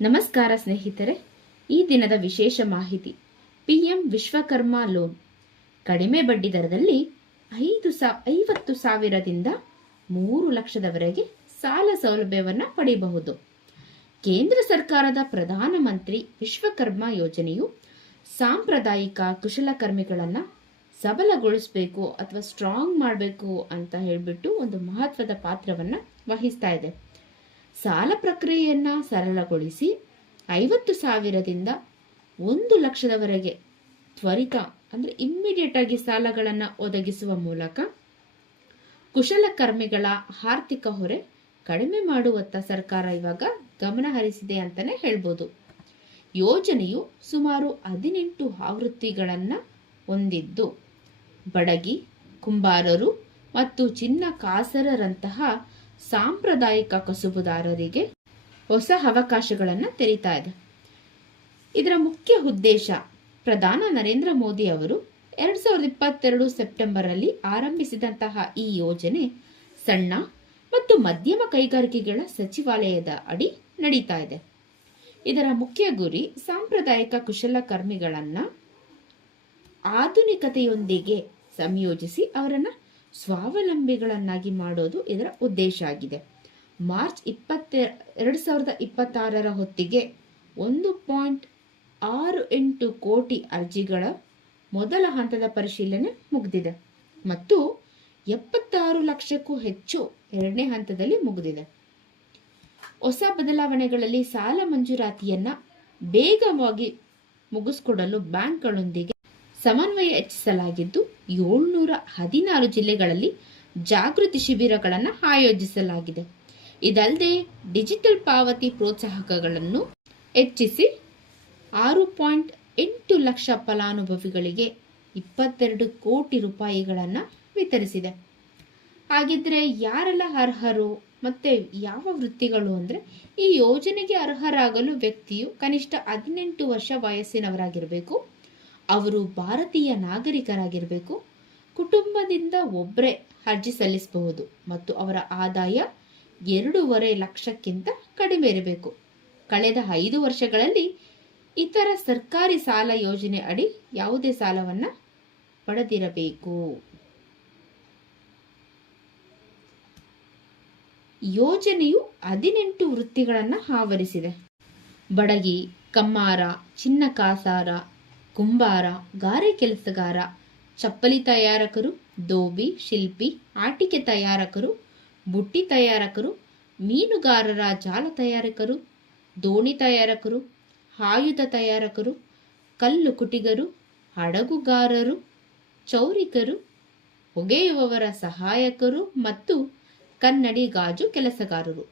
ನಮಸ್ಕಾರ ಸ್ನೇಹಿತರೆ, ಈ ದಿನದ ವಿಶೇಷ ಮಾಹಿತಿ ಪಿಎಂ ವಿಶ್ವಕರ್ಮ ಲೋನ್ ಕಡಿಮೆ ಬಡ್ಡಿ ದರದಲ್ಲಿ 50,000ದಿಂದ 3,00,000ದವರೆಗೆ ಸಾಲ ಸೌಲಭ್ಯವನ್ನು ಪಡೆಯಬಹುದು. ಕೇಂದ್ರ ಸರ್ಕಾರದ ಪ್ರಧಾನಮಂತ್ರಿ ವಿಶ್ವಕರ್ಮ ಯೋಜನೆಯು ಸಾಂಪ್ರದಾಯಿಕ ಕುಶಲಕರ್ಮಿಗಳನ್ನು ಸಬಲಗೊಳಿಸಬೇಕು ಅಥವಾ ಸ್ಟ್ರಾಂಗ್ ಮಾಡಬೇಕು ಅಂತ ಹೇಳಿಬಿಟ್ಟು ಒಂದು ಮಹತ್ವದ ಪಾತ್ರವನ್ನು ವಹಿಸ್ತಾ ಇದೆ. ಸಾಲ ಪ್ರಕ್ರಿಯೆಯನ್ನು ಸರಳಗೊಳಿಸಿ 50,000ದಿಂದ 1,00,000ದವರೆಗೆ ತ್ವರಿತ ಅಂದರೆ ಇಮ್ಮಿಡಿಯೇಟ್ ಆಗಿ ಸಾಲಗಳನ್ನು ಒದಗಿಸುವ ಮೂಲಕ ಕುಶಲಕರ್ಮಿಗಳ ಆರ್ಥಿಕ ಹೊರೆ ಕಡಿಮೆ ಮಾಡುವತ್ತ ಸರ್ಕಾರ ಇವಾಗ ಗಮನ ಹರಿಸಿದೆ ಅಂತಾನೆ ಹೇಳ್ಬೋದು. ಯೋಜನೆಯು ಸುಮಾರು 18 ಆವೃತ್ತಿಗಳನ್ನು ಹೊಂದಿದ್ದು ಬಡಗಿ, ಕುಂಬಾರರು ಮತ್ತು ಚಿನ್ನಕಾಸರರಂತಹ ಸಾಂಪ್ರದಾಯಿಕ ಕಸುಬುದಾರರಿಗೆ ಹೊಸ ಅವಕಾಶಗಳನ್ನು ತೆರೀತಾ ಇದೆ. ಇದರ ಮುಖ್ಯ ಉದ್ದೇಶ ಪ್ರಧಾನ ನರೇಂದ್ರ ಮೋದಿ ಅವರು 2022 ಸೆಪ್ಟೆಂಬರ್ ಅಲ್ಲಿ ಆರಂಭಿಸಿದಂತಹ ಈ ಯೋಜನೆ ಸಣ್ಣ ಮತ್ತು ಮಧ್ಯಮ ಕೈಗಾರಿಕೆಗಳ ಸಚಿವಾಲಯದ ಅಡಿ ನಡೀತಾ ಇದೆ. ಇದರ ಮುಖ್ಯ ಗುರಿ ಸಾಂಪ್ರದಾಯಿಕ ಕುಶಲಕರ್ಮಿಗಳನ್ನು ಆಧುನಿಕತೆಯೊಂದಿಗೆ ಸಂಯೋಜಿಸಿ ಅವರನ್ನು ಸ್ವಾವಲಂಬಿಗಳನ್ನಾಗಿ ಮಾಡೋದು ಇದರ ಉದ್ದೇಶ ಆಗಿದೆ. ಮಾರ್ಚ್ 2026 ಹೊತ್ತಿಗೆ 1.68 ಕೋಟಿ ಅರ್ಜಿಗಳ ಮೊದಲ ಹಂತದ ಪರಿಶೀಲನೆ ಮುಗಿದಿದೆ ಮತ್ತು 76 ಲಕ್ಷಕ್ಕೂ ಹೆಚ್ಚು ಎರಡನೇ ಹಂತದಲ್ಲಿ ಮುಗಿದಿದೆ. ಹೊಸ ಬದಲಾವಣೆಗಳಲ್ಲಿ ಸಾಲ ಮಂಜೂರಾತಿಯನ್ನ ಬೇಗವಾಗಿ ಮುಗಿಸಿಕೊಡಲು ಬ್ಯಾಂಕ್ಗಳೊಂದಿಗೆ ಸಮನ್ವಯ ಹೆಚ್ಚಿಸಲಾಗಿದ್ದು 716 ಜಿಲ್ಲೆಗಳಲ್ಲಿ ಜಾಗೃತಿ ಶಿಬಿರಗಳನ್ನು ಆಯೋಜಿಸಲಾಗಿದೆ. ಇದಲ್ಲದೆ ಡಿಜಿಟಲ್ ಪಾವತಿ ಪ್ರೋತ್ಸಾಹಕಗಳನ್ನು ಹೆಚ್ಚಿಸಿ 6.8 ಲಕ್ಷ ಫಲಾನುಭವಿಗಳಿಗೆ 22 ಕೋಟಿ ರೂಪಾಯಿಗಳನ್ನು ವಿತರಿಸಿದೆ. ಹಾಗಿದ್ರೆ ಯಾರೆಲ್ಲ ಅರ್ಹರು ಮತ್ತೆ ಯಾವ ವೃತ್ತಿಗಳು ಅಂದರೆ, ಈ ಯೋಜನೆಗೆ ಅರ್ಹರಾಗಲು ವ್ಯಕ್ತಿಯು ಕನಿಷ್ಠ 18 ವರ್ಷ ವಯಸ್ಸಿನವರಾಗಿರಬೇಕು, ಅವರು ಭಾರತೀಯ ನಾಗರಿಕರಾಗಿರಬೇಕು, ಕುಟುಂಬದಿಂದ ಒಬ್ಬರೇ ಅರ್ಜಿ ಸಲ್ಲಿಸಬಹುದು ಮತ್ತು ಅವರ ಆದಾಯ 2.5 ಲಕ್ಷಕ್ಕಿಂತ ಕಡಿಮೆ ಇರಬೇಕು. ಕಳೆದ 5 ವರ್ಷಗಳಲ್ಲಿ ಇತರ ಸರ್ಕಾರಿ ಸಾಲ ಯೋಜನೆ ಅಡಿ ಯಾವುದೇ ಸಾಲವನ್ನು ಪಡೆದಿರಬೇಕು. ಯೋಜನೆಯು 18 ವೃತ್ತಿಗಳನ್ನು ಆವರಿಸಿದೆ. ಬಡಗಿ, ಕಮ್ಮಾರ, ಚಿನ್ನಕಾಸಾರ, ಕುಂಬಾರ, ಗಾರೆ ಕೆಲಸಗಾರ, ಚಪ್ಪಲಿ ತಯಾರಕರು, ದೋಬಿ, ಶಿಲ್ಪಿ, ಆಟಿಕೆ ತಯಾರಕರು, ಬುಟ್ಟಿ ತಯಾರಕರು, ಮೀನುಗಾರರ ಜಾಲ ತಯಾರಕರು, ದೋಣಿ ತಯಾರಕರು, ಆಯುಧ ತಯಾರಕರು, ಕಲ್ಲು ಕುಟಿಗರು, ಹಡಗುಗಾರರು, ಚೌರಿಕರು, ಒಗೆಯುವವರ ಸಹಾಯಕರು ಮತ್ತು ಕನ್ನಡಿ ಗಾಜು ಕೆಲಸಗಾರರು.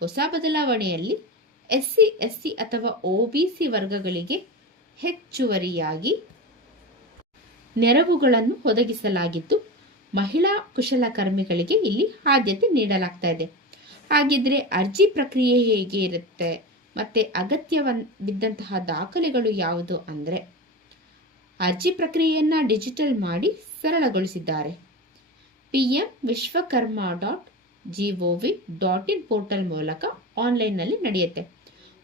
ಹೊಸ ಬದಲಾವಣೆಯಲ್ಲಿ SC, SC ಅಥವಾ OBC ವರ್ಗಗಳಿಗೆ ಹೆಚ್ಚುವರಿಯಾಗಿ ನೆರವುಗಳನ್ನು ಒದಗಿಸಲಾಗಿದ್ದು ಮಹಿಳಾ ಕುಶಲಕರ್ಮಿಗಳಿಗೆ ಇಲ್ಲಿ ಆದ್ಯತೆ ನೀಡಲಾಗ್ತಾ ಇದೆ. ಹಾಗಿದ್ರೆ ಅರ್ಜಿ ಪ್ರಕ್ರಿಯೆ ಹೇಗೆ ಇರುತ್ತೆ ಮತ್ತೆ ಅಗತ್ಯವಿದ್ದಂತಹ ದಾಖಲೆಗಳು ಯಾವುದು ಅಂದರೆ, ಅರ್ಜಿ ಪ್ರಕ್ರಿಯೆಯನ್ನು ಡಿಜಿಟಲ್ ಮಾಡಿ ಸರಳಗೊಳಿಸಿದ್ದಾರೆ. PM Vishwakarma.gov.in ಪೋರ್ಟಲ್ ಮೂಲಕ ಆನ್ಲೈನ್ನಲ್ಲಿ ನಡೆಯುತ್ತೆ.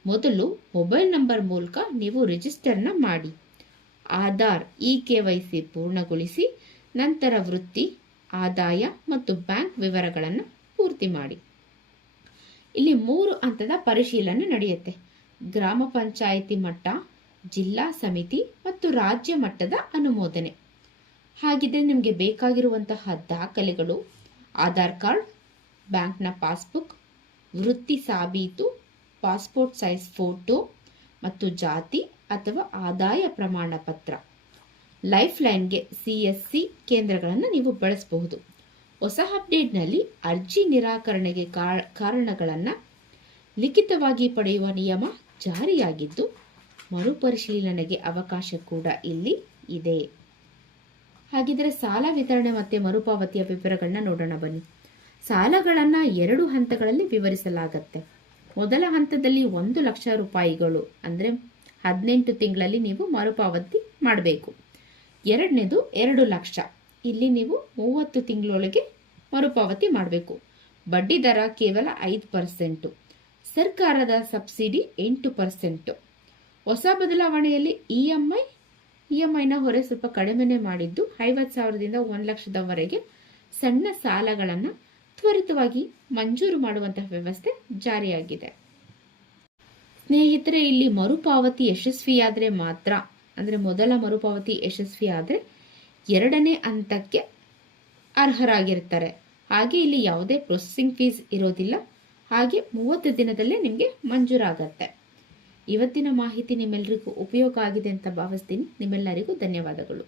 ಮೊದಲು ಮೊಬೈಲ್ ನಂಬರ್ ಮೂಲಕ ನೀವು ರಿಜಿಸ್ಟರ್ನ ಮಾಡಿ, ಆಧಾರ್ KYC ಪೂರ್ಣಗೊಳಿಸಿ, ನಂತರ ವೃತ್ತಿ, ಆದಾಯ ಮತ್ತು ಬ್ಯಾಂಕ್ ವಿವರಗಳನ್ನು ಪೂರ್ತಿ ಮಾಡಿ. ಇಲ್ಲಿ 3 ಹಂತದ ಪರಿಶೀಲನೆ ನಡೆಯುತ್ತೆ: ಗ್ರಾಮ ಪಂಚಾಯಿತಿ ಮಟ್ಟ, ಜಿಲ್ಲಾ ಸಮಿತಿ ಮತ್ತು ರಾಜ್ಯ ಮಟ್ಟದ ಅನುಮೋದನೆ. ಹಾಗಿದ್ರೆ ನಿಮಗೆ ಬೇಕಾಗಿರುವಂತಹ ದಾಖಲೆಗಳು: ಆಧಾರ್ ಕಾರ್ಡ್, ಬ್ಯಾಂಕ್ನ ಪಾಸ್ಬುಕ್, ವೃತ್ತಿ ಸಾಬೀತು, ಪಾಸ್ಪೋರ್ಟ್ ಸೈಜ್ ಫೋಟೋ ಮತ್ತು ಜಾತಿ ಅಥವಾ ಆದಾಯ ಪ್ರಮಾಣ ಪತ್ರ. ಲೈಫ್ ಲೈನ್ಗೆ CSC ಕೇಂದ್ರಗಳನ್ನು ನೀವು ಬಳಸಬಹುದು. ಹೊಸ ಅಪ್ಡೇಟ್ನಲ್ಲಿ ಅರ್ಜಿ ನಿರಾಕರಣೆಗೆ ಕಾರಣಗಳನ್ನು ಲಿಖಿತವಾಗಿ ಪಡೆಯುವ ನಿಯಮ ಜಾರಿಯಾಗಿದ್ದು ಮರುಪರಿಶೀಲನೆಗೆ ಅವಕಾಶ ಕೂಡ ಇಲ್ಲಿ ಇದೆ. ಹಾಗಿದ್ರೆ ಸಾಲ ವಿತರಣೆ ಮತ್ತು ಮರುಪಾವತಿಯ ವಿವರಗಳನ್ನ ನೋಡೋಣ ಬನ್ನಿ. ಸಾಲಗಳನ್ನು 2 ಹಂತಗಳಲ್ಲಿ ವಿವರಿಸಲಾಗುತ್ತೆ. ಮೊದಲ ಹಂತದಲ್ಲಿ 1 ಲಕ್ಷ ರೂಪಾಯಿಗಳು ಅಂದರೆ 18 ತಿಂಗಳಲ್ಲಿ ನೀವು ಮರುಪಾವತಿ ಮಾಡಬೇಕು. ಎರಡನೇದು 2 ಲಕ್ಷ, ಇಲ್ಲಿ ನೀವು 30 ತಿಂಗಳೊಳಗೆ ಮರುಪಾವತಿ ಮಾಡಬೇಕು. ಬಡ್ಡಿ ದರ ಕೇವಲ 5%. ಸರ್ಕಾರದ ಸಬ್ಸಿಡಿ 8%. ಹೊಸ ಬದಲಾವಣೆಯಲ್ಲಿ ಇಎಂಐನ ಹೊರೆ ಸ್ವಲ್ಪ ಕಡಿಮೆನೆ ಮಾಡಿದ್ದು 50,000ದಿಂದ 1,00,000ದವರೆಗೆ ಸಣ್ಣ ಸಾಲಗಳನ್ನು ತ್ವರಿತವಾಗಿ ಮಂಜೂರು ಮಾಡುವಂತಹ ವ್ಯವಸ್ಥೆ ಜಾರಿಯಾಗಿದೆ. ಸ್ನೇಹಿತರೆ, ಇಲ್ಲಿ ಮರುಪಾವತಿ ಯಶಸ್ವಿಯಾದರೆ ಮಾತ್ರ, ಅಂದರೆ ಮೊದಲ ಮರುಪಾವತಿ ಯಶಸ್ವಿ ಆದರೆ 2ನೇ ಹಂತಕ್ಕೆ ಅರ್ಹರಾಗಿರ್ತಾರೆ. ಹಾಗೆ ಇಲ್ಲಿ ಯಾವುದೇ ಪ್ರೊಸೆಸಿಂಗ್ ಫೀಸ್ ಇರೋದಿಲ್ಲ. ಹಾಗೆ 30 ದಿನದಲ್ಲೇ ನಿಮಗೆ ಮಂಜೂರಾಗತ್ತೆ. ಇವತ್ತಿನ ಮಾಹಿತಿ ನಿಮ್ಮೆಲ್ಲರಿಗೂ ಉಪಯೋಗ ಆಗಿದೆ ಅಂತ ಭಾವಿಸ್ತೀನಿ. ನಿಮ್ಮೆಲ್ಲರಿಗೂ ಧನ್ಯವಾದಗಳು.